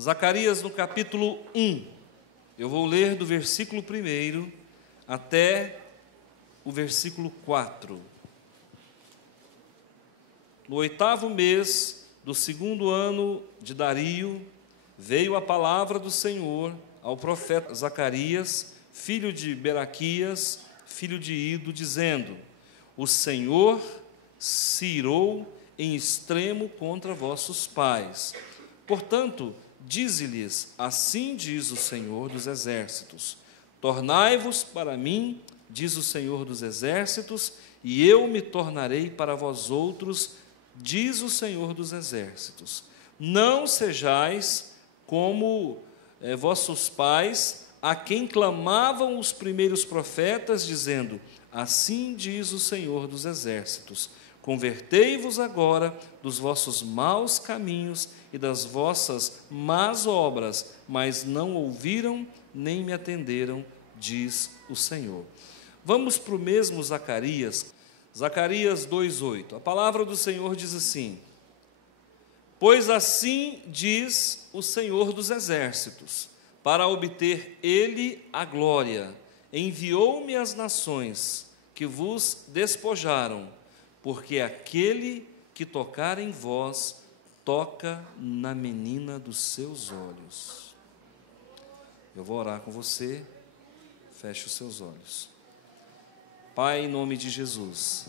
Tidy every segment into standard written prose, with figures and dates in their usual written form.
Zacarias, no capítulo 1, eu vou ler do versículo 1 até o versículo 4. No 8º mês do 2º ano de Dario, veio a palavra do Senhor ao profeta Zacarias, filho de Beraquias, filho de Ido, dizendo: O Senhor se irou em extremo contra vossos pais. Portanto, dize-lhes: assim diz o Senhor dos exércitos: tornai-vos para mim, diz o Senhor dos exércitos, e eu me tornarei para vós outros, diz o Senhor dos exércitos. Não sejais como vossos pais, a quem clamavam os primeiros profetas, dizendo: assim diz o Senhor dos exércitos: convertei-vos agora dos vossos maus caminhos e das vossas más obras, mas não ouviram nem me atenderam, diz o Senhor. Vamos para o mesmo Zacarias, Zacarias 2:8. A palavra do Senhor diz assim: pois assim diz o Senhor dos exércitos, para obter ele a glória, enviou-me às nações que vos despojaram, porque aquele que tocar em vós, toca na menina dos seus olhos. Eu vou orar com você, feche os seus olhos. Pai, em nome de Jesus,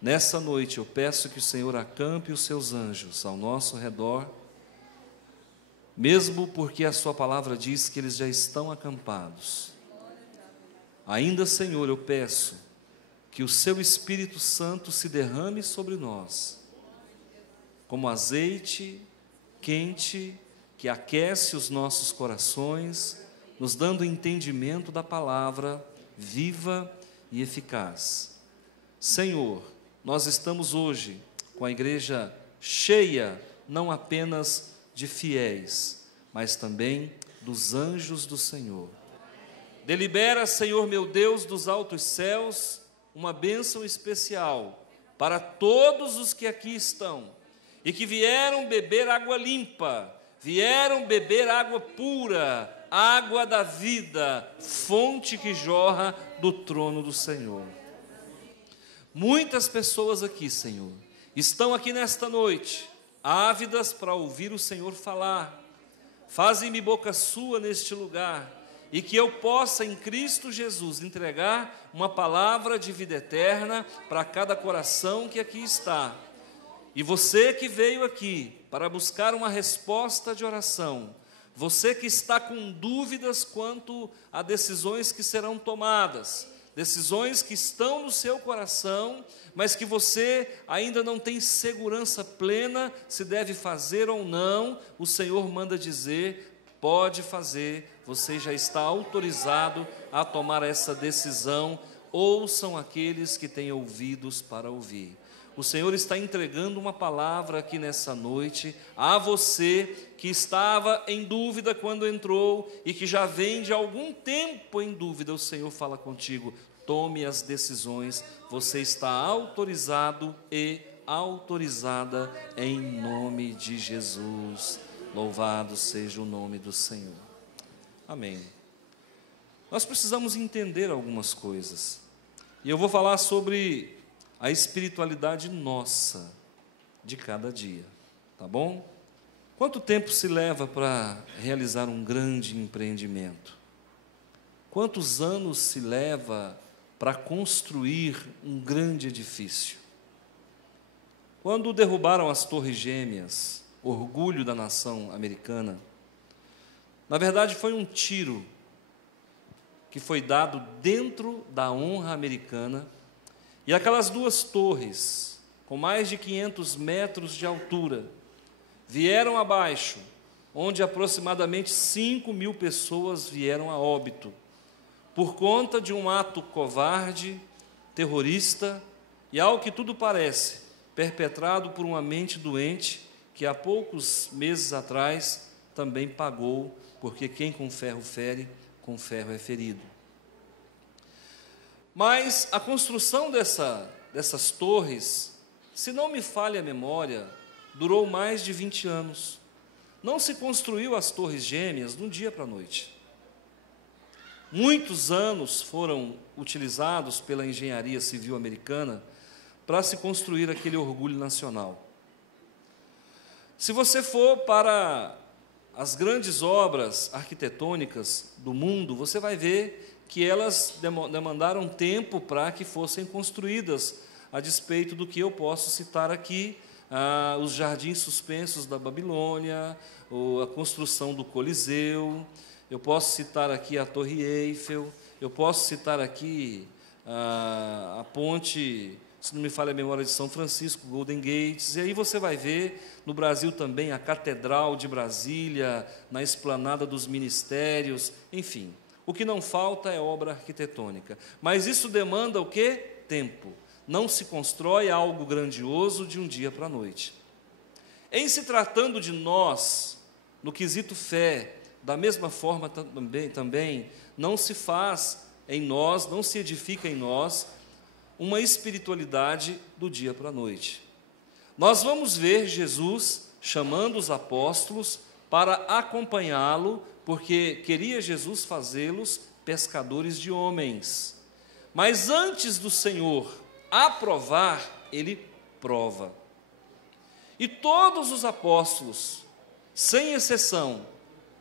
nessa noite eu peço que o Senhor acampe os seus anjos ao nosso redor, mesmo porque a sua palavra diz que eles já estão acampados. Ainda, Senhor, eu peço que o seu Espírito Santo se derrame sobre nós, como azeite quente que aquece os nossos corações, nos dando entendimento da palavra viva e eficaz. Senhor, nós estamos hoje com a igreja cheia, não apenas de fiéis, mas também dos anjos do Senhor. Delibera, Senhor meu Deus, dos altos céus, uma bênção especial para todos os que aqui estão e que vieram beber água limpa, vieram beber água pura, água da vida, fonte que jorra do trono do Senhor. Muitas pessoas aqui, Senhor, estão aqui nesta noite, ávidas para ouvir o Senhor falar. Faze-me boca sua neste lugar, e que eu possa, em Cristo Jesus, entregar uma palavra de vida eterna para cada coração que aqui está. E você que veio aqui para buscar uma resposta de oração, você que está com dúvidas quanto a decisões que serão tomadas, decisões que estão no seu coração, mas que você ainda não tem segurança plena se deve fazer ou não, o Senhor manda dizer: pode fazer, você já está autorizado a tomar essa decisão. Ouçam aqueles que têm ouvidos para ouvir. O Senhor está entregando uma palavra aqui nessa noite a você que estava em dúvida quando entrou e que já vem de algum tempo em dúvida. O Senhor fala contigo: tome as decisões, você está autorizado e autorizada em nome de Jesus. Louvado seja o nome do Senhor. Amém. Nós precisamos entender algumas coisas, e eu vou falar sobre a espiritualidade nossa, de cada dia, tá bom? Quanto tempo se leva para realizar um grande empreendimento? Quantos anos se leva para construir um grande edifício? Quando derrubaram as Torres Gêmeas, orgulho da nação americana, na verdade foi um tiro que foi dado dentro da honra americana, e aquelas duas torres, com mais de 500 metros de altura, vieram abaixo, onde aproximadamente 5.000 pessoas vieram a óbito, por conta de um ato covarde, terrorista, e ao que tudo parece, perpetrado por uma mente doente, que há poucos meses atrás também pagou porque quem com ferro fere, com ferro é ferido. Mas a construção dessas torres, se não me falha a memória, durou mais de 20 anos. Não se construiu as torres gêmeas de um dia para a noite. Muitos anos foram utilizados pela engenharia civil americana para se construir aquele orgulho nacional. Se você for para as grandes obras arquitetônicas do mundo, você vai ver que elas demandaram tempo para que fossem construídas, a despeito do que eu posso citar aqui, os jardins suspensos da Babilônia, a construção do Coliseu, eu posso citar aqui a Torre Eiffel, eu posso citar aqui a ponte, se não me falha a memória, de São Francisco, Golden Gates, e aí você vai ver no Brasil também a Catedral de Brasília, na Esplanada dos Ministérios, enfim. O que não falta é obra arquitetônica. Mas isso demanda o quê? Tempo. Não se constrói algo grandioso de um dia para a noite. Em se tratando de nós, no quesito fé, da mesma forma também não se faz em nós, não se edifica em nós uma espiritualidade do dia para a noite. Nós vamos ver Jesus chamando os apóstolos para acompanhá-lo, porque queria Jesus fazê-los pescadores de homens. Mas antes do Senhor aprovar, ele prova. E todos os apóstolos, sem exceção,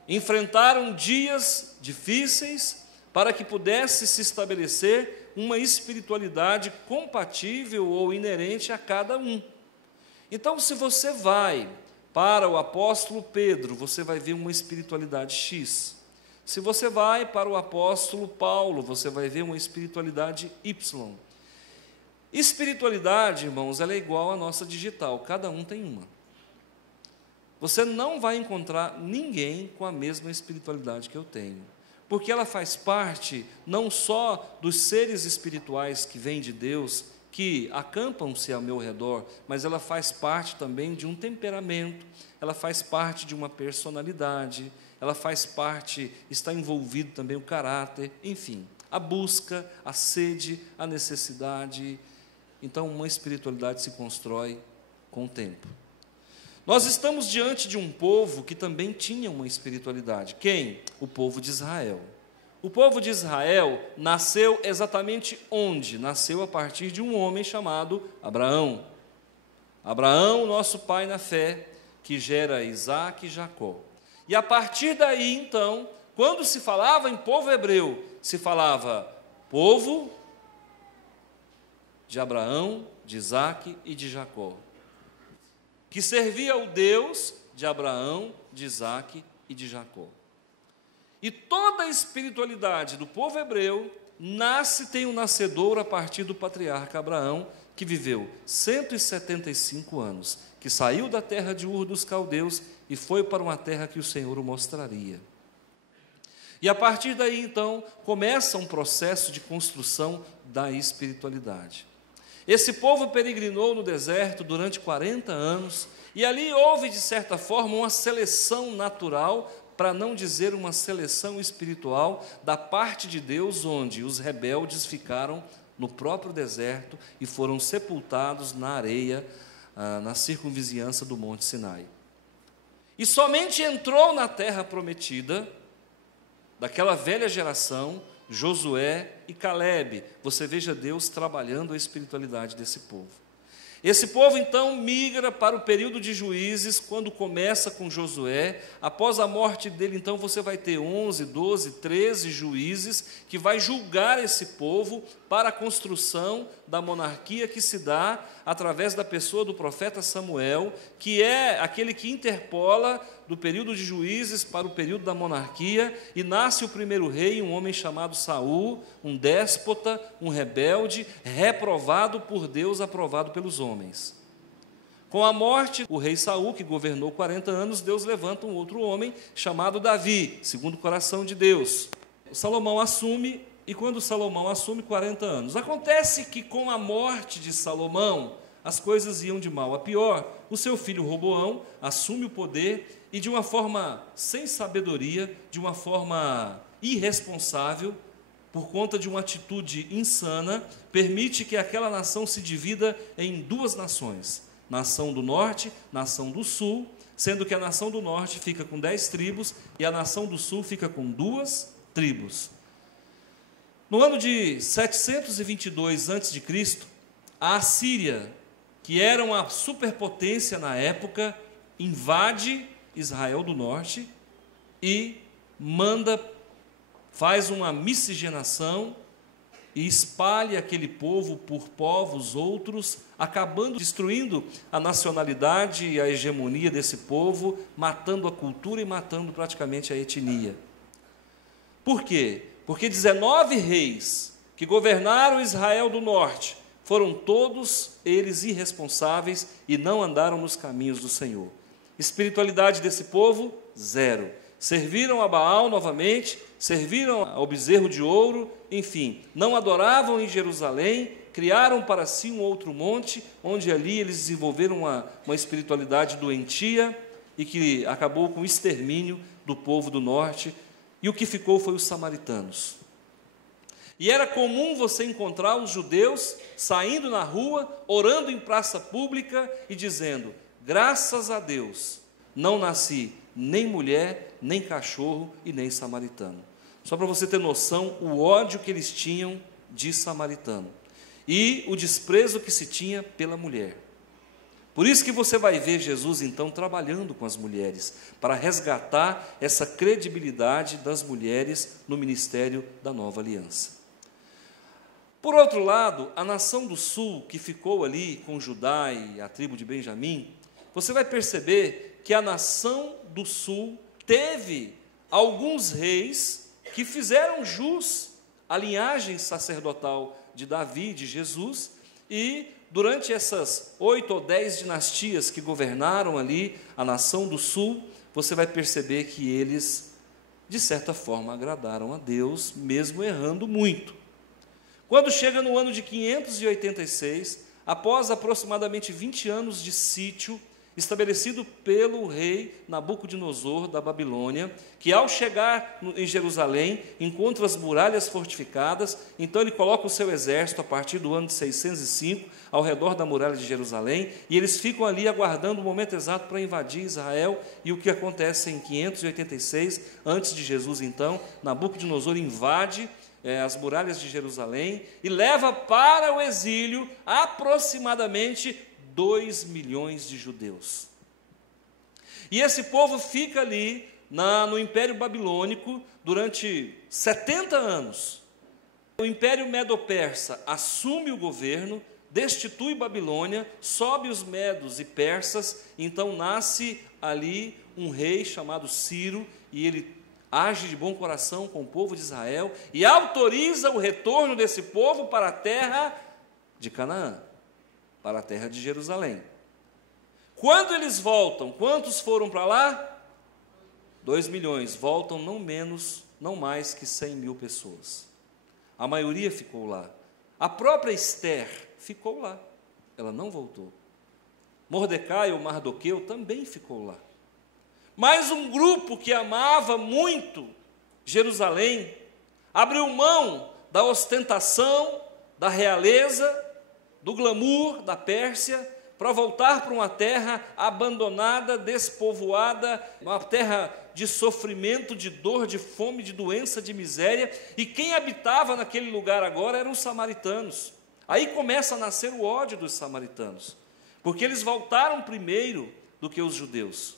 enfrentaram dias difíceis para que pudesse se estabelecer uma espiritualidade compatível ou inerente a cada um. Então, se você vai para o apóstolo Pedro, você vai ver uma espiritualidade X. Se você vai para o apóstolo Paulo, você vai ver uma espiritualidade Y. Espiritualidade, irmãos, ela é igual à nossa digital, cada um tem uma. Você não vai encontrar ninguém com a mesma espiritualidade que eu tenho, porque ela faz parte não só dos seres espirituais que vêm de Deus, que acampam-se ao meu redor, mas ela faz parte também de um temperamento, ela faz parte de uma personalidade, ela faz parte, está envolvido também o caráter, enfim, a busca, a sede, a necessidade. Então, uma espiritualidade se constrói com o tempo. Nós estamos diante de um povo que também tinha uma espiritualidade. Quem? O povo de Israel. O povo de Israel nasceu exatamente onde? Nasceu a partir de um homem chamado Abraão. Abraão, nosso pai na fé, que gera Isaac e Jacó. E a partir daí, então, quando se falava em povo hebreu, se falava povo de Abraão, de Isaac e de Jacó, que servia ao Deus de Abraão, de Isaac e de Jacó. E toda a espiritualidade do povo hebreu tem um nascedor a partir do patriarca Abraão, que viveu 175 anos, que saiu da terra de Ur dos Caldeus e foi para uma terra que o Senhor o mostraria. E a partir daí, então, começa um processo de construção da espiritualidade. Esse povo peregrinou no deserto durante 40 anos, e ali houve, de certa forma, uma seleção natural, para não dizer uma seleção espiritual, da parte de Deus, onde os rebeldes ficaram no próprio deserto e foram sepultados na areia, na circunvizinhança do Monte Sinai. E somente entrou na terra prometida, daquela velha geração, Josué e Calebe. Você veja Deus trabalhando a espiritualidade desse povo. Esse povo, então, migra para o período de Juízes, quando começa com Josué. Após a morte dele, então, você vai ter 11, 12, 13 juízes que vai julgar esse povo para a construção da monarquia que se dá através da pessoa do profeta Samuel, que é aquele que interpola do período de Juízes para o período da monarquia, e nasce o primeiro rei, um homem chamado Saul, um déspota, um rebelde, reprovado por Deus, aprovado pelos homens. Com a morte, o rei Saul, que governou 40 anos, Deus levanta um outro homem chamado Davi, segundo o coração de Deus. Salomão assume, e quando Salomão assume, 40 anos. Acontece que com a morte de Salomão, as coisas iam de mal a pior. O seu filho Roboão assume o poder e, de uma forma sem sabedoria, de uma forma irresponsável, por conta de uma atitude insana, permite que aquela nação se divida em duas nações: nação do norte, nação do sul, sendo que a nação do norte fica com 10 tribos e a nação do sul fica com 2 tribos. No ano de 722 a.C., a Assíria, que era uma superpotência na época, invade Israel do norte e faz uma miscigenação e espalha aquele povo por povos outros, acabando destruindo a nacionalidade e a hegemonia desse povo, matando a cultura e matando praticamente a etnia. Por quê? Porque 19 reis que governaram Israel do norte foram todos eles irresponsáveis e não andaram nos caminhos do Senhor. Espiritualidade desse povo, zero. Serviram a Baal novamente, serviram ao bezerro de ouro, enfim, não adoravam em Jerusalém, criaram para si um outro monte, onde ali eles desenvolveram uma espiritualidade doentia e que acabou com o extermínio do povo do norte, e o que ficou foi os samaritanos. E era comum você encontrar os judeus saindo na rua, orando em praça pública e dizendo: graças a Deus, não nasci nem mulher, nem cachorro e nem samaritano. Só para você ter noção, o ódio que eles tinham de samaritano e o desprezo que se tinha pela mulher. Por isso que você vai ver Jesus, então, trabalhando com as mulheres, para resgatar essa credibilidade das mulheres no ministério da Nova Aliança. Por outro lado, a nação do sul, que ficou ali com Judá e a tribo de Benjamim, você vai perceber que a nação do sul teve alguns reis que fizeram jus à linhagem sacerdotal de Davi, de Jesus, e durante essas 8 ou 10 dinastias que governaram ali a nação do sul, você vai perceber que eles, de certa forma, agradaram a Deus, mesmo errando muito. Quando chega no ano de 586, após aproximadamente 20 anos de sítio, estabelecido pelo rei Nabucodonosor da Babilônia, que ao chegar em Jerusalém, encontra as muralhas fortificadas, então ele coloca o seu exército a partir do ano de 605, ao redor da muralha de Jerusalém, e eles ficam ali aguardando o momento exato para invadir Israel, e o que acontece em 586, antes de Jesus então, Nabucodonosor invade as muralhas de Jerusalém e leva para o exílio aproximadamente 2 milhões de judeus. E esse povo fica ali no Império Babilônico durante 70 anos. O Império Medo-Persa assume o governo, destitui Babilônia, sobe os medos e persas, então nasce ali um rei chamado Ciro, e ele age de bom coração com o povo de Israel e autoriza o retorno desse povo para a terra de Canaã, para a terra de Jerusalém. Quando eles voltam, quantos foram para lá? 2 milhões, voltam não mais que 100 mil pessoas. A maioria ficou lá. A própria Esther ficou lá, ela não voltou. Mordecai, ou Mardoqueu, também ficou lá. Mas um grupo que amava muito Jerusalém, abriu mão da ostentação, da realeza, do glamour da Pérsia, para voltar para uma terra abandonada, despovoada, uma terra de sofrimento, de dor, de fome, de doença, de miséria, e quem habitava naquele lugar agora eram os samaritanos. Aí começa a nascer o ódio dos samaritanos, porque eles voltaram primeiro do que os judeus.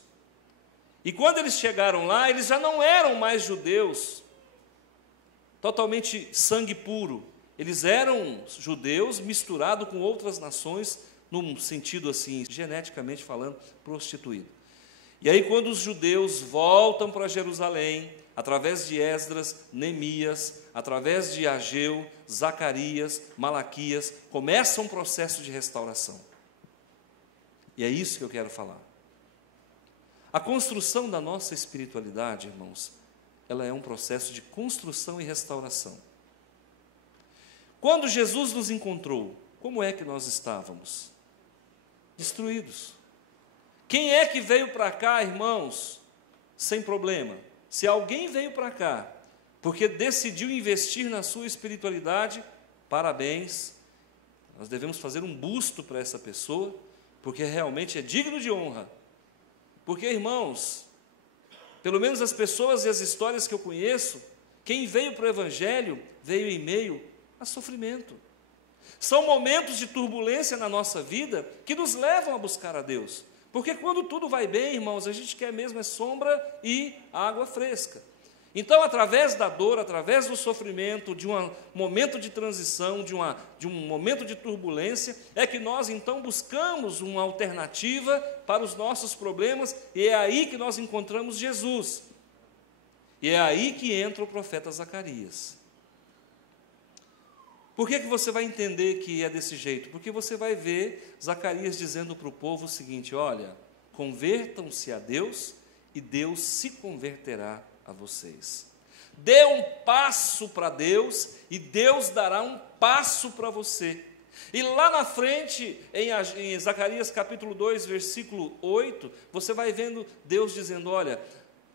E quando eles chegaram lá, eles já não eram mais judeus, totalmente sangue puro. Eles eram judeus misturados com outras nações, num sentido assim, geneticamente falando, prostituído. E aí quando os judeus voltam para Jerusalém, através de Esdras, Neemias, através de Ageu, Zacarias, Malaquias, começa um processo de restauração. E é isso que eu quero falar. A construção da nossa espiritualidade, irmãos, ela é um processo de construção e restauração. Quando Jesus nos encontrou, como é que nós estávamos? destruídos. Quem é que veio para cá, irmãos, sem problema? Se alguém veio para cá porque decidiu investir na sua espiritualidade, parabéns, nós devemos fazer um busto para essa pessoa, porque realmente é digno de honra. Porque, irmãos, pelo menos as pessoas e as histórias que eu conheço, quem veio para o Evangelho veio em meio a sofrimento. São momentos de turbulência na nossa vida que nos levam a buscar a Deus. Porque quando tudo vai bem, irmãos, a gente quer mesmo é sombra e água fresca. Então, através da dor, através do sofrimento, de um momento de transição, de um momento de turbulência, é que nós então buscamos uma alternativa para os nossos problemas, e é aí que nós encontramos Jesus. E é aí que entra o profeta Zacarias. Por que você vai entender que é desse jeito? Porque você vai ver Zacarias dizendo para o povo o seguinte: olha, convertam-se a Deus e Deus se converterá a vocês. Dê um passo para Deus e Deus dará um passo para você. E lá na frente, em Zacarias capítulo 2, versículo 8, você vai vendo Deus dizendo: olha,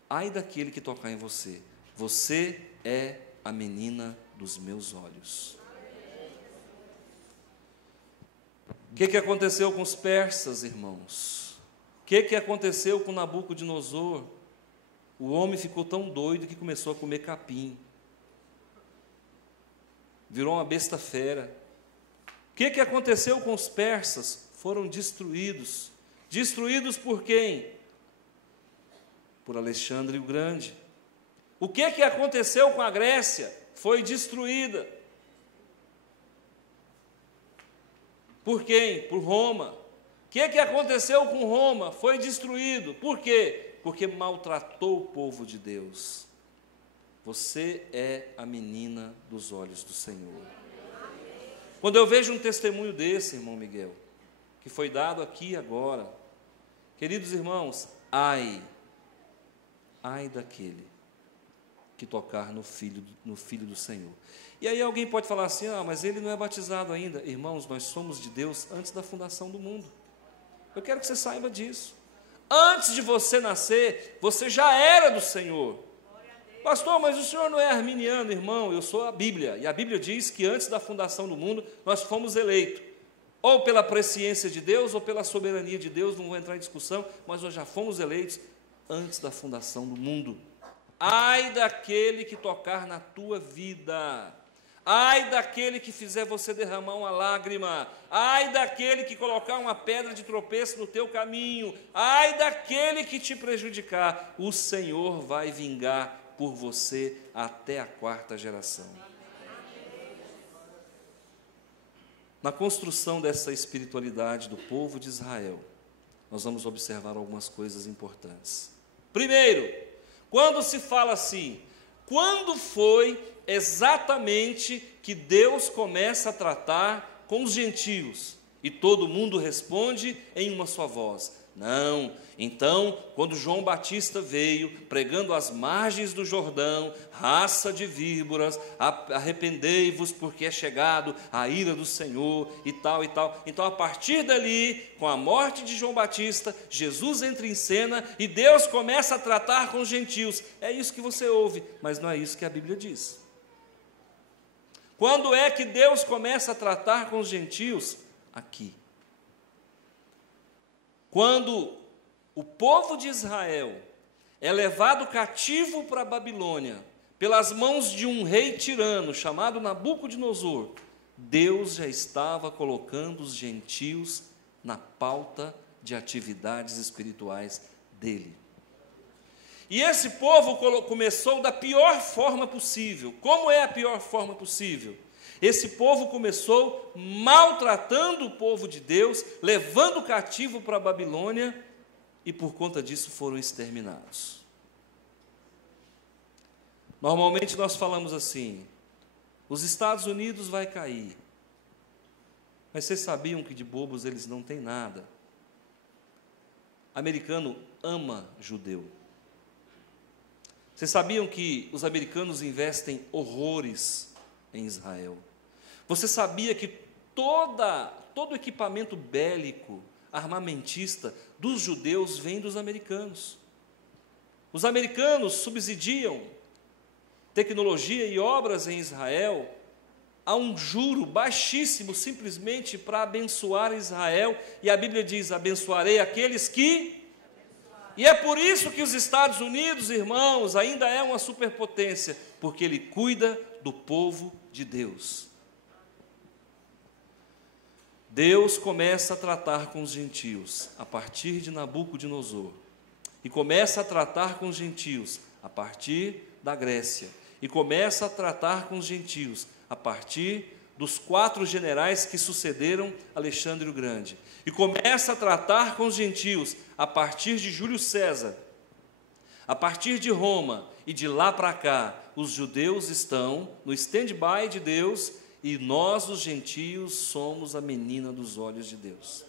ai daquele que tocar em você, você é a menina dos meus olhos. O que aconteceu com os persas, irmãos? O que aconteceu com Nabucodonosor? O homem ficou tão doido que começou a comer capim. Virou uma besta fera. O que aconteceu com os persas? Foram destruídos. Destruídos por quem? Por Alexandre o Grande. O que aconteceu com a Grécia? Foi destruída. Por quem? Por Roma. O que aconteceu com Roma? Foi destruído. Por quê? Porque maltratou o povo de Deus. Você é a menina dos olhos do Senhor. Quando eu vejo um testemunho desse, irmão Miguel, que foi dado aqui agora, queridos irmãos, ai daquele que tocar no filho do Senhor. E aí alguém pode falar assim: mas ele não é batizado ainda. Irmãos, nós somos de Deus antes da fundação do mundo. Eu quero que você saiba disso. Antes de você nascer, você já era do Senhor. Pastor, mas o senhor não é arminiano, irmão? Eu sou a Bíblia, e a Bíblia diz que antes da fundação do mundo, nós fomos eleitos, ou pela presciência de Deus, ou pela soberania de Deus, não vou entrar em discussão, mas nós já fomos eleitos antes da fundação do mundo. Ai daquele que tocar na tua vida, ai daquele que fizer você derramar uma lágrima, ai daquele que colocar uma pedra de tropeço no teu caminho, ai daquele que te prejudicar, o Senhor vai vingar por você até a 4ª geração. Na construção dessa espiritualidade do povo de Israel, nós vamos observar algumas coisas importantes. Primeiro, quando se fala assim, quando foi exatamente que Deus começa a tratar com os gentios? E todo mundo responde em uma só voz: não. Então, quando João Batista veio, pregando às margens do Jordão, raça de víboras, arrependei-vos, porque é chegado a ira do Senhor, e tal, e tal. Então, a partir dali, com a morte de João Batista, Jesus entra em cena e Deus começa a tratar com os gentios. É isso que você ouve, mas não é isso que a Bíblia diz. Quando é que Deus começa a tratar com os gentios? Aqui. Quando o povo de Israel é levado cativo para a Babilônia, pelas mãos de um rei tirano chamado Nabucodonosor, Deus já estava colocando os gentios na pauta de atividades espirituais dele. E esse povo começou da pior forma possível. Como é a pior forma possível? Esse povo começou maltratando o povo de Deus, levando cativo para a Babilônia, e por conta disso foram exterminados. Normalmente nós falamos assim: os Estados Unidos vai cair. Mas vocês sabiam que de bobos eles não têm nada? Americano ama judeu. Vocês sabiam que os americanos investem horrores em Israel? Você sabia que todo equipamento bélico armamentista dos judeus vem dos americanos. Os americanos subsidiam tecnologia e obras em Israel a um juro baixíssimo, simplesmente para abençoar Israel, e a Bíblia diz: abençoarei aqueles que... E é por isso que os Estados Unidos, irmãos, ainda é uma superpotência, porque ele cuida do povo de Deus. Deus começa a tratar com os gentios a partir de Nabucodonosor, e começa a tratar com os gentios a partir da Grécia, e começa a tratar com os gentios a partir dos 4 generais que sucederam Alexandre o Grande, e começa a tratar com os gentios a partir de Júlio César, a partir de Roma, e de lá para cá, os judeus estão no stand-by de Deus, e nós, os gentios, somos a menina dos olhos de Deus.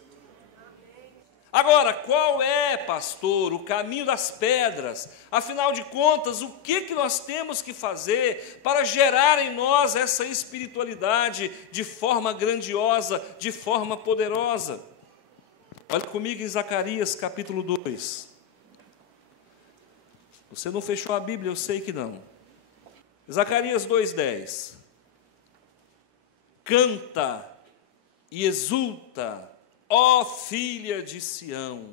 Agora, qual é, pastor, o caminho das pedras? Afinal de contas, o que nós temos que fazer para gerar em nós essa espiritualidade de forma grandiosa, de forma poderosa? Olha comigo em Zacarias capítulo 2. Você não fechou a Bíblia, eu sei que não. Zacarias 2:10. Canta e exulta, ó filha de Sião,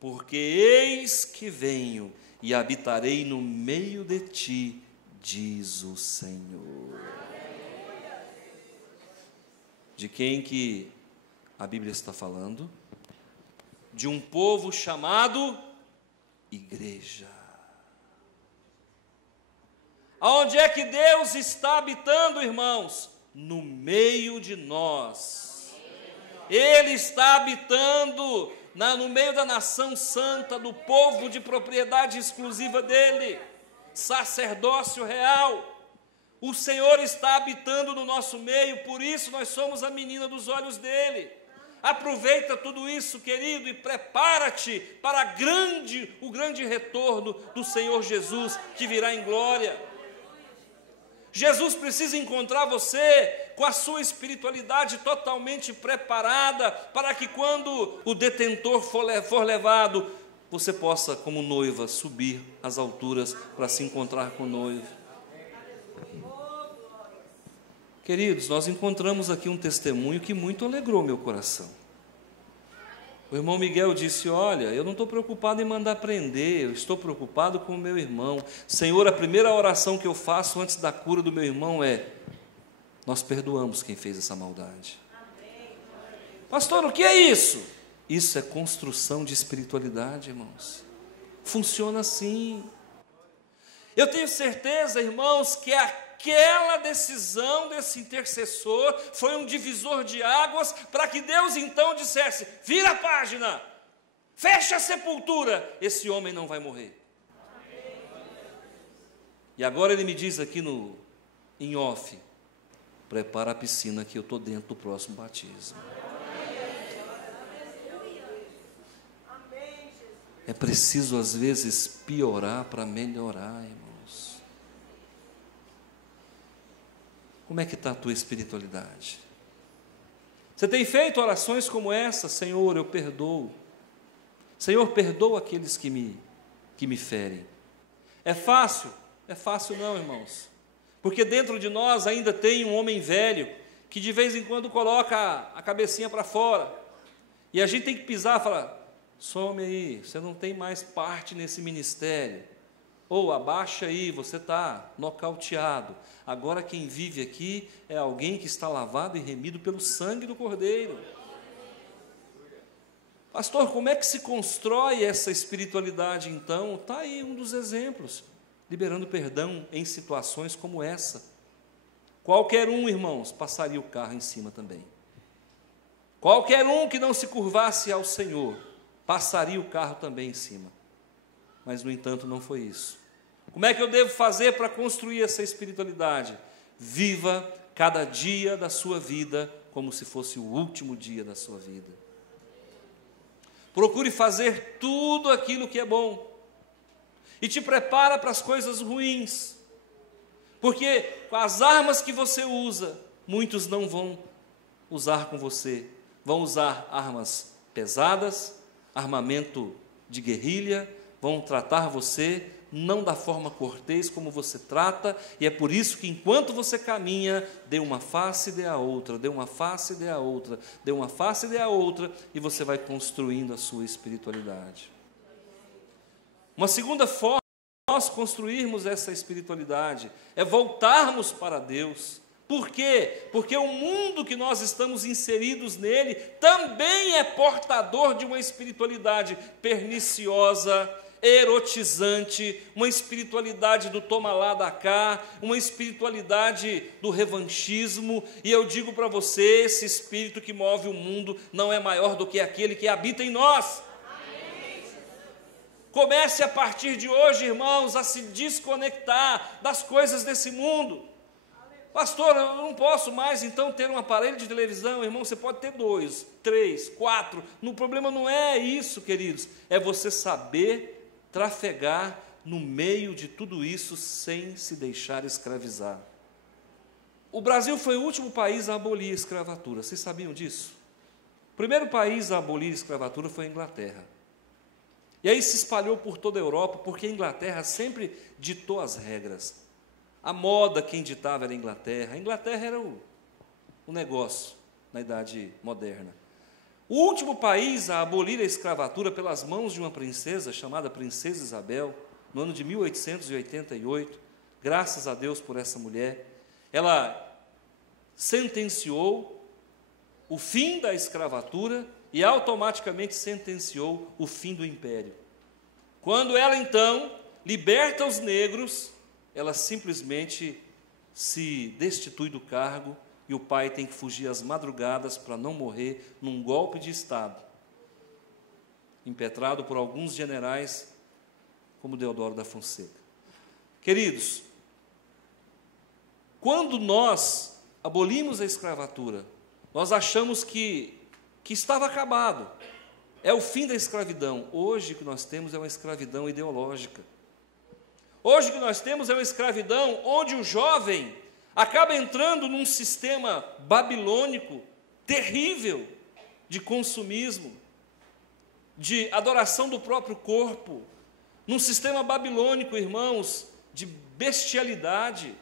porque eis que venho e habitarei no meio de ti, diz o Senhor. De quem que a Bíblia está falando? De um povo chamado igreja. Aonde é que Deus está habitando, irmãos? No meio de nós. Ele está habitando no meio da nação santa, do povo de propriedade exclusiva dele, sacerdócio real. O Senhor está habitando no nosso meio, por isso nós somos a menina dos olhos dele. Aproveita tudo isso, querido, e prepara-te para o grande retorno do Senhor Jesus, que virá em glória. Jesus precisa encontrar você com a sua espiritualidade totalmente preparada, para que quando o detentor for levado, você possa, como noiva, subir às alturas para se encontrar com o noivo. Queridos, nós encontramos aqui um testemunho que muito alegrou meu coração. O irmão Miguel disse: olha, eu não estou preocupado em mandar prender, eu estou preocupado com o meu irmão. Senhor, a primeira oração que eu faço antes da cura do meu irmão é: nós perdoamos quem fez essa maldade. Pastor, o que é isso? Isso é construção de espiritualidade, irmãos. Funciona assim. Eu tenho certeza, irmãos, que aquela decisão desse intercessor foi um divisor de águas, para que Deus então dissesse: vira a página, fecha a sepultura, esse homem não vai morrer. E agora ele me diz aqui em off: prepara a piscina que eu estou dentro do próximo batismo. É preciso às vezes piorar para melhorar, irmãos. Como é que está a tua espiritualidade? Você tem feito orações como essa: Senhor, eu perdoo. Senhor, perdoa aqueles que me ferem. É fácil? É fácil não, irmãos. Porque dentro de nós ainda tem um homem velho, que de vez em quando coloca a cabecinha para fora. E a gente tem que pisar e falar: some aí, você não tem mais parte nesse ministério. Ou abaixa aí, você está nocauteado. Agora quem vive aqui é alguém que está lavado e remido pelo sangue do Cordeiro. Pastor, como é que se constrói essa espiritualidade então? Está aí um dos exemplos: liberando perdão em situações como essa. Qualquer um, irmãos, passaria o carro em cima também. Qualquer um que não se curvasse ao Senhor, passaria o carro também em cima. Mas, no entanto, não foi isso. Como é que eu devo fazer para construir essa espiritualidade? Viva cada dia da sua vida como se fosse o último dia da sua vida. Procure fazer tudo aquilo que é bom. E te prepara para as coisas ruins. Porque com as armas que você usa, muitos não vão usar com você. Vão usar armas pesadas, armamento de guerrilha, vão tratar você não da forma cortês como você trata, e é por isso que enquanto você caminha, dê uma face e dê a outra, dê uma face e dê a outra, dê uma face e dê a outra, e você vai construindo a sua espiritualidade. Uma segunda forma de nós construirmos essa espiritualidade é voltarmos para Deus. Por quê? Porque o mundo que nós estamos inseridos nele também é portador de uma espiritualidade perniciosa, erotizante, uma espiritualidade do toma lá, dá cá, uma espiritualidade do revanchismo, e eu digo para você, esse espírito que move o mundo não é maior do que aquele que habita em nós. Comece a partir de hoje, irmãos, a se desconectar das coisas desse mundo. Pastor, eu não posso mais então ter um aparelho de televisão. Irmão, você pode ter 2, 3, 4, o problema não é isso, queridos, é você saber trafegar no meio de tudo isso sem se deixar escravizar. O Brasil foi o último país a abolir a escravatura, vocês sabiam disso? O primeiro país a abolir a escravatura foi a Inglaterra. E aí se espalhou por toda a Europa, porque a Inglaterra sempre ditou as regras. A moda quem ditava era a Inglaterra. A Inglaterra era o negócio na Idade Moderna. O último país a abolir a escravatura pelas mãos de uma princesa, chamada Princesa Isabel, no ano de 1888, graças a Deus por essa mulher, ela sentenciou o fim da escravatura e automaticamente sentenciou o fim do império. Quando ela, então, liberta os negros, ela simplesmente se destitui do cargo e o pai tem que fugir às madrugadas para não morrer num golpe de Estado, impetrado por alguns generais, como Deodoro da Fonseca. Queridos, quando nós abolimos a escravatura, nós achamos que estava acabado, é o fim da escravidão. Hoje o que nós temos é uma escravidão ideológica. Hoje o que nós temos é uma escravidão onde o jovem acaba entrando num sistema babilônico terrível de consumismo, de adoração do próprio corpo, num sistema babilônico, irmãos, de bestialidade.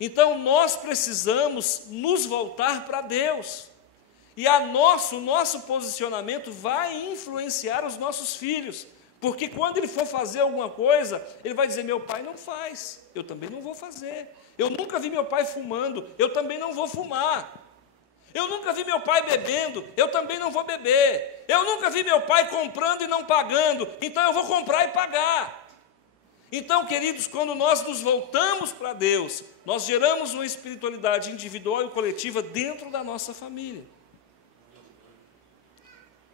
Então nós precisamos nos voltar para Deus, e o nosso posicionamento vai influenciar os nossos filhos, porque quando ele for fazer alguma coisa, ele vai dizer: meu pai não faz, eu também não vou fazer. Eu nunca vi meu pai fumando, eu também não vou fumar. Eu nunca vi meu pai bebendo, eu também não vou beber. Eu nunca vi meu pai comprando e não pagando, então eu vou comprar e pagar. Então, queridos, quando nós nos voltamos para Deus, nós geramos uma espiritualidade individual e coletiva dentro da nossa família.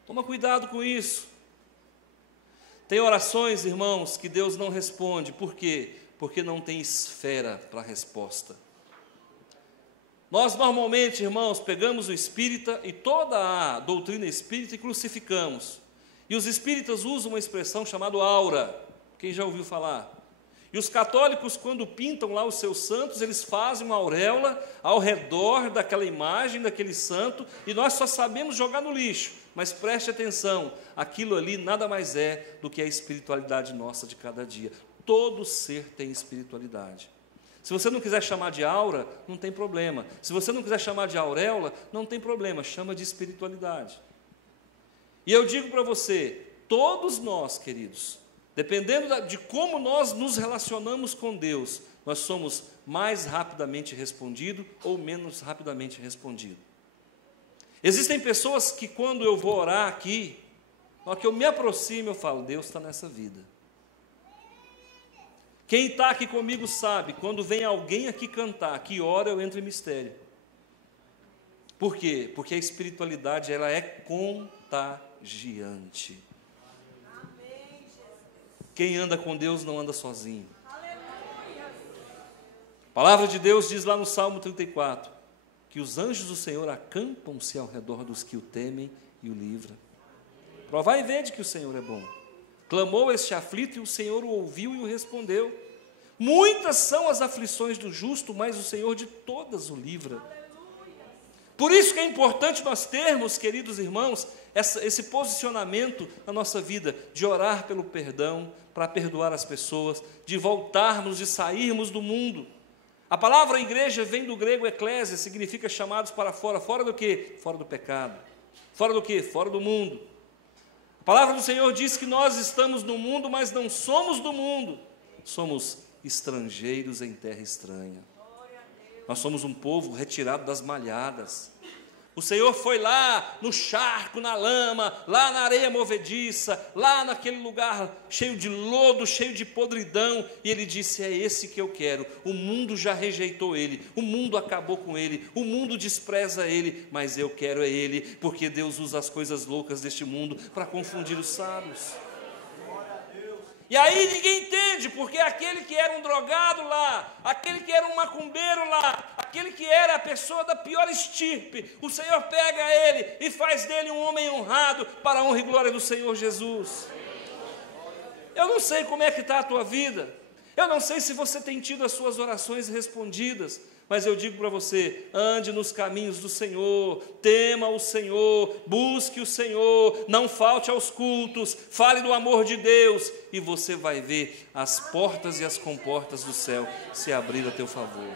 Toma cuidado com isso. Tem orações, irmãos, que Deus não responde. Por quê? Porque não tem esfera para a resposta. Nós normalmente, irmãos, pegamos o espírita e toda a doutrina espírita e crucificamos. E os espíritas usam uma expressão chamada aura. Quem já ouviu falar? E os católicos, quando pintam lá os seus santos, eles fazem uma auréola ao redor daquela imagem, daquele santo, e nós só sabemos jogar no lixo. Mas preste atenção, aquilo ali nada mais é do que a espiritualidade nossa de cada dia. Todo ser tem espiritualidade. Se você não quiser chamar de aura, não tem problema. Se você não quiser chamar de auréola, não tem problema, chama de espiritualidade. E eu digo para você, todos nós, queridos, dependendo de como nós nos relacionamos com Deus, nós somos mais rapidamente respondido ou menos rapidamente respondido. Existem pessoas que quando eu vou orar aqui, na hora que eu me aproximo, eu falo: Deus está nessa vida. Quem está aqui comigo sabe, quando vem alguém aqui cantar, que ora, eu entro em mistério. Por quê? Porque a espiritualidade, ela é contagiante. Quem anda com Deus não anda sozinho. A palavra de Deus diz lá no Salmo 34, que os anjos do Senhor acampam-se ao redor dos que o temem e o livram. Provai e vede que o Senhor é bom. Clamou este aflito e o Senhor o ouviu e o respondeu. Muitas são as aflições do justo, mas o Senhor de todas o livra. Por isso que é importante nós termos, queridos irmãos, esse posicionamento na nossa vida, de orar pelo perdão, para perdoar as pessoas, de voltarmos, de sairmos do mundo. A palavra igreja vem do grego eclésia, significa chamados para fora. Fora do quê? Fora do pecado. Fora do quê? Fora do mundo. A palavra do Senhor diz que nós estamos no mundo, mas não somos do mundo. Somos estrangeiros em terra estranha. Nós somos um povo retirado das malhadas. O Senhor foi lá no charco, na lama, lá na areia movediça, lá naquele lugar cheio de lodo, cheio de podridão, e Ele disse: é esse que eu quero. O mundo já rejeitou Ele, o mundo acabou com Ele, o mundo despreza Ele, mas eu quero é Ele, porque Deus usa as coisas loucas deste mundo para confundir os sábios. E aí ninguém entende, porque aquele que era um drogado lá, aquele que era um macumbeiro lá, aquele que era a pessoa da pior estirpe, o Senhor pega ele e faz dele um homem honrado para a honra e glória do Senhor Jesus. Eu não sei como é que está a tua vida, eu não sei se você tem tido as suas orações respondidas, mas eu digo para você: ande nos caminhos do Senhor, tema o Senhor, busque o Senhor, não falte aos cultos, fale do amor de Deus, e você vai ver as portas e as comportas do céu se abrir a teu favor.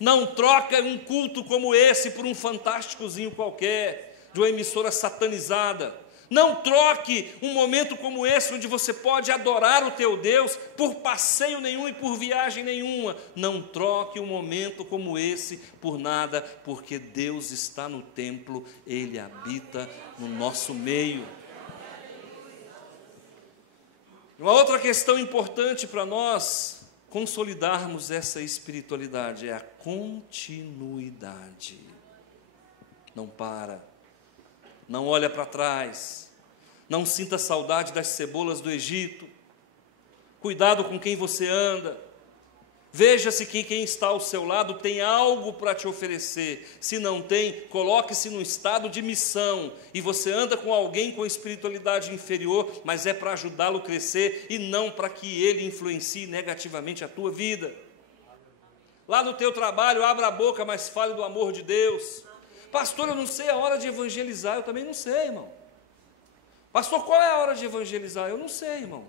Não troca um culto como esse por um fantásticozinho qualquer, de uma emissora satanizada. Não troque um momento como esse, onde você pode adorar o teu Deus, por passeio nenhum e por viagem nenhuma. Não troque um momento como esse por nada, porque Deus está no templo, Ele habita no nosso meio. Uma outra questão importante para nós consolidarmos essa espiritualidade é a continuidade. Não para. Não olha para trás, não sinta saudade das cebolas do Egito, cuidado com quem você anda, veja se quem está ao seu lado tem algo para te oferecer. Se não tem, coloque-se num estado de missão, e você anda com alguém com espiritualidade inferior, mas é para ajudá-lo a crescer e não para que ele influencie negativamente a tua vida. Lá no teu trabalho, abra a boca, mas fale do amor de Deus. Pastor, eu não sei a hora de evangelizar. Eu também não sei, irmão. Pastor, qual é a hora de evangelizar? Eu não sei, irmão.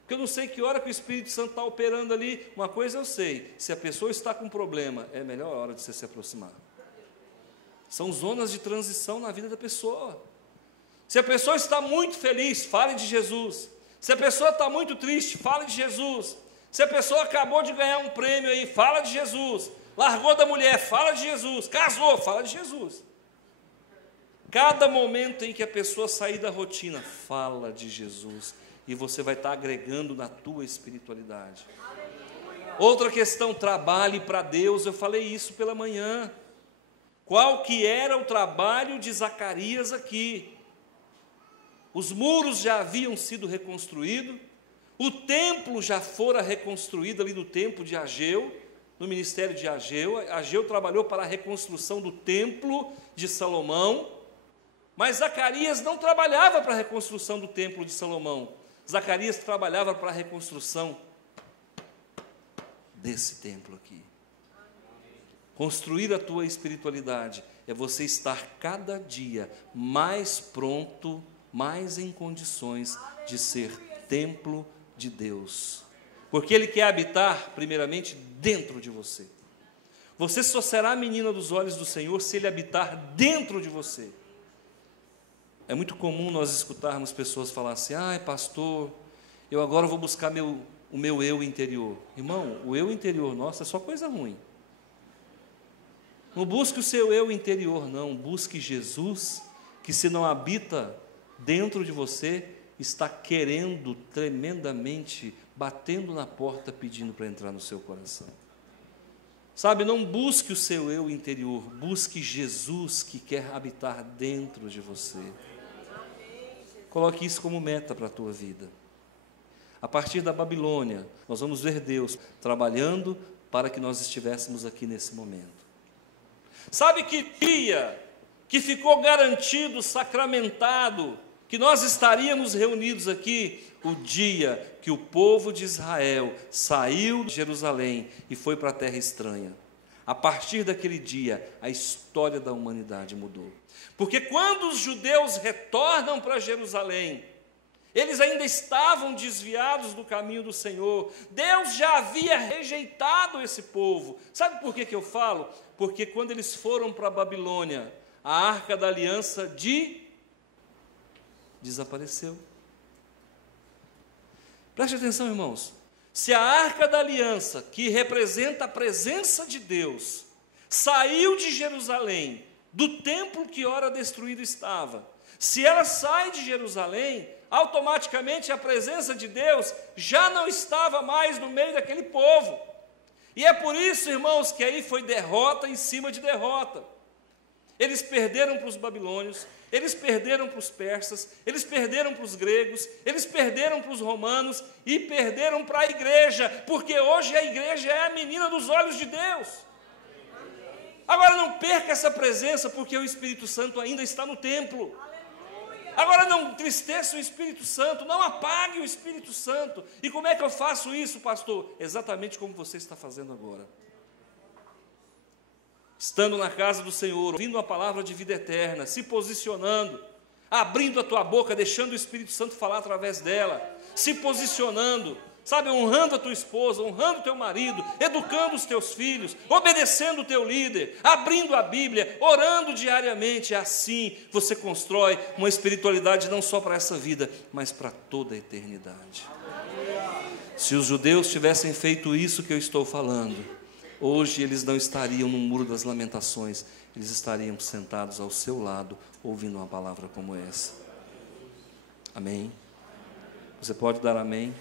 Porque eu não sei que hora que o Espírito Santo está operando ali. Uma coisa eu sei: se a pessoa está com problema, é a melhor hora de você se aproximar. São zonas de transição na vida da pessoa. Se a pessoa está muito feliz, fale de Jesus. Se a pessoa está muito triste, fale de Jesus. Se a pessoa acabou de ganhar um prêmio aí, fala de Jesus. Largou da mulher, fala de Jesus. Casou, fala de Jesus. Cada momento em que a pessoa sair da rotina, fala de Jesus, e você vai estar agregando na tua espiritualidade. Outra questão: trabalhe para Deus. Eu falei isso pela manhã. Qual que era o trabalho de Zacarias aqui? Os muros já haviam sido reconstruídos, o templo já fora reconstruído ali no tempo de Ageu, no ministério de Ageu. Ageu trabalhou para a reconstrução do templo de Salomão, mas Zacarias não trabalhava para a reconstrução do templo de Salomão. Zacarias trabalhava para a reconstrução desse templo aqui. Construir a tua espiritualidade é você estar cada dia mais pronto, mais em condições de ser templo de Deus. Porque Ele quer habitar, primeiramente, dentro de você. Você só será a menina dos olhos do Senhor se Ele habitar dentro de você. É muito comum nós escutarmos pessoas falar assim: ai, pastor, eu agora vou buscar o meu eu interior. Irmão, o eu interior nosso é só coisa ruim. Não busque o seu eu interior, não. Busque Jesus, que se não habita dentro de você, está querendo tremendamente, batendo na porta, pedindo para entrar no seu coração. Sabe, não busque o seu eu interior, busque Jesus, que quer habitar dentro de você. Coloque isso como meta para a tua vida. A partir da Babilônia, nós vamos ver Deus trabalhando para que nós estivéssemos aqui nesse momento. Sabe que dia que ficou garantido, sacramentado, que nós estaríamos reunidos aqui? O dia que o povo de Israel saiu de Jerusalém e foi para a terra estranha. A partir daquele dia, a história da humanidade mudou. Porque quando os judeus retornam para Jerusalém, eles ainda estavam desviados do caminho do Senhor. Deus já havia rejeitado esse povo. Sabe por que eu falo? Porque quando eles foram para a Babilônia, a Arca da Aliança desapareceu. Preste atenção, irmãos. Se a Arca da Aliança, que representa a presença de Deus, saiu de Jerusalém, do templo que ora destruído estava, se ela sai de Jerusalém, automaticamente a presença de Deus já não estava mais no meio daquele povo. E é por isso, irmãos, que aí foi derrota em cima de derrota. Eles perderam para os babilônios, eles perderam para os persas, eles perderam para os gregos, eles perderam para os romanos e perderam para a igreja, porque hoje a igreja é a menina dos olhos de Deus. Agora não perca essa presença, porque o Espírito Santo ainda está no templo. Agora não entristeça o Espírito Santo, não apague o Espírito Santo. E como é que eu faço isso, pastor? Exatamente como você está fazendo agora. Estando na casa do Senhor, ouvindo a palavra de vida eterna, se posicionando, abrindo a tua boca, deixando o Espírito Santo falar através dela, se posicionando, sabe, honrando a tua esposa, honrando o teu marido, educando os teus filhos, obedecendo o teu líder, abrindo a Bíblia, orando diariamente. Assim você constrói uma espiritualidade não só para essa vida, mas para toda a eternidade. Se os judeus tivessem feito isso que eu estou falando, hoje eles não estariam no Muro das Lamentações, eles estariam sentados ao seu lado, ouvindo uma palavra como essa. Amém? Você pode dar amém?